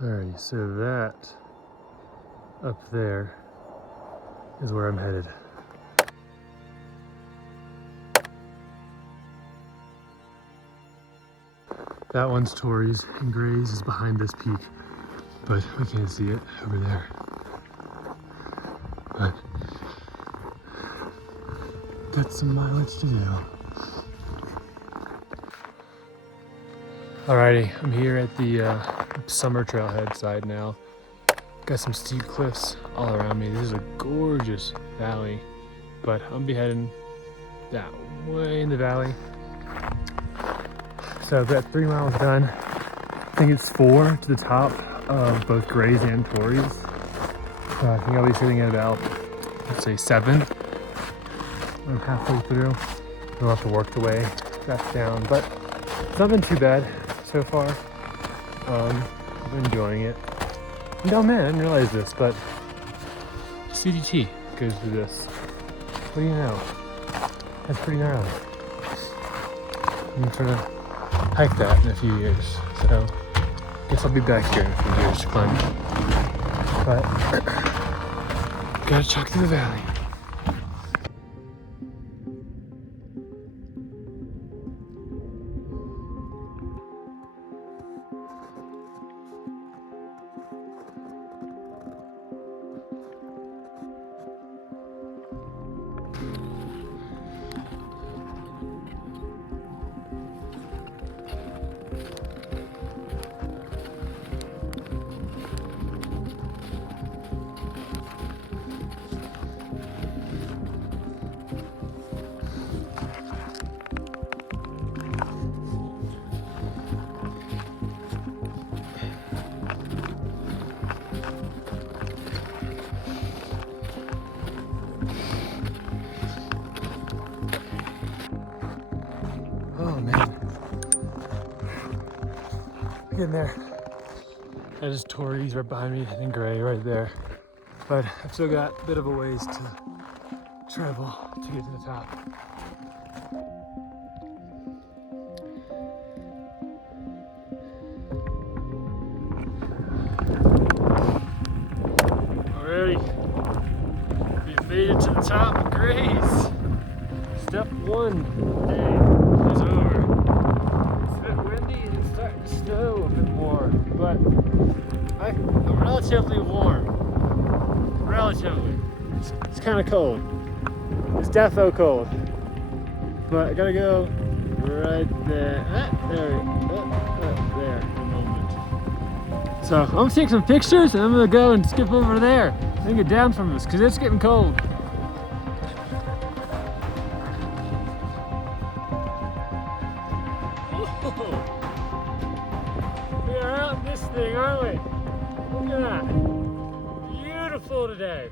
Alrighty, so that up there is where I'm headed. That one's Torreys, and Grays is behind this peak, but we can't see it over there. But got some mileage to do. Alrighty, I'm here at the summer trailhead side now. Got some steep cliffs all around me. This is a gorgeous valley, but I'm be heading that way in the valley. So I've got 3 miles done. I think it's 4 to the top of both Grays and Torreys. So I think I'll be sitting at about, let's say 7. I'm halfway through. I'll have to work the way back down, but it's not been too bad so far. I've been enjoying it. And oh man, I didn't realize this, but CDT goes through this. What do you know? That's pretty gnarly. I'm gonna try to hike that in a few years, so I guess I'll be back here in a few years to climb it. But gotta chuck through the valley. Oh man, getting there. That is Torreys right behind me and Gray right there. But I've still got a bit of a ways to travel to get to the top. Alrighty, we've made it to the top of Grays. Step 1 day is over. It's a bit windy and it's starting to snow a bit more, but I'm relatively warm. Relatively. It's kind of cold. It's defo cold. But I gotta go right there. There in a moment. So I'm gonna take some pictures and I'm gonna go and skip over there and get down from this because it's getting cold. We are out in this thing, aren't we? Look at that. Beautiful today.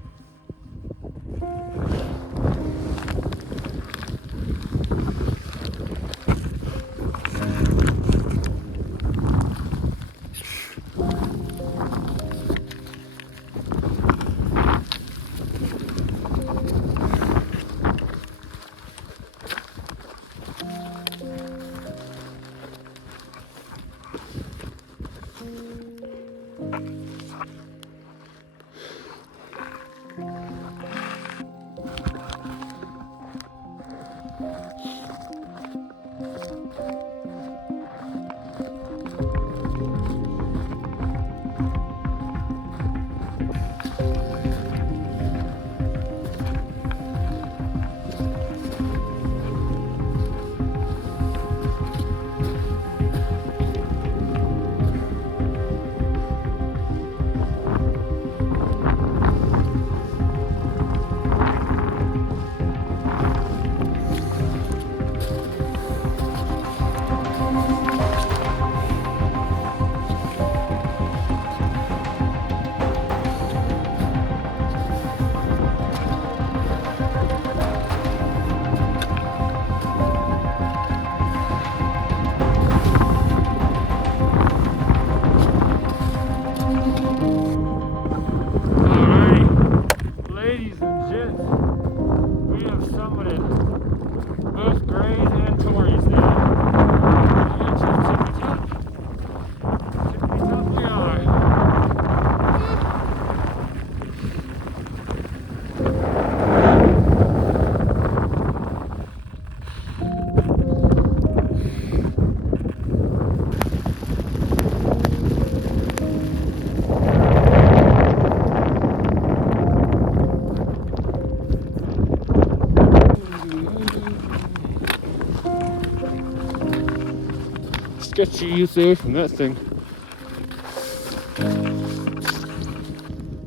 much you use away from that thing.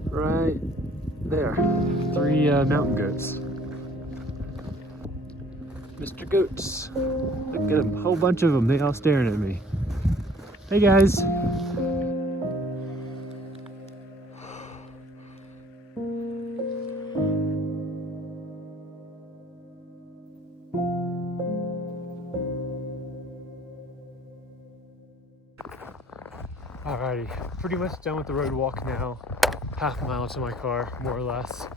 Right there. 3 mountain goats. Mr. Goats. Look at them, a whole bunch of them. They all staring at me. Hey guys. Alrighty, pretty much done with the road walk now. Half a mile to my car, more or less.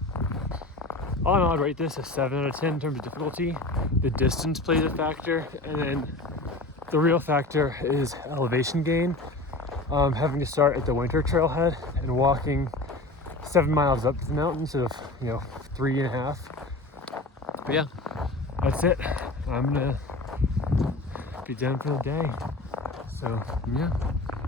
All in all, I'd rate this a 7 out of 10 in terms of difficulty. The distance plays a factor, and then the real factor is elevation gain. Having to start at the winter trailhead and walking 7 miles up the mountain instead of 3.5. But yeah, that's it. I'm gonna be done for the day. So yeah.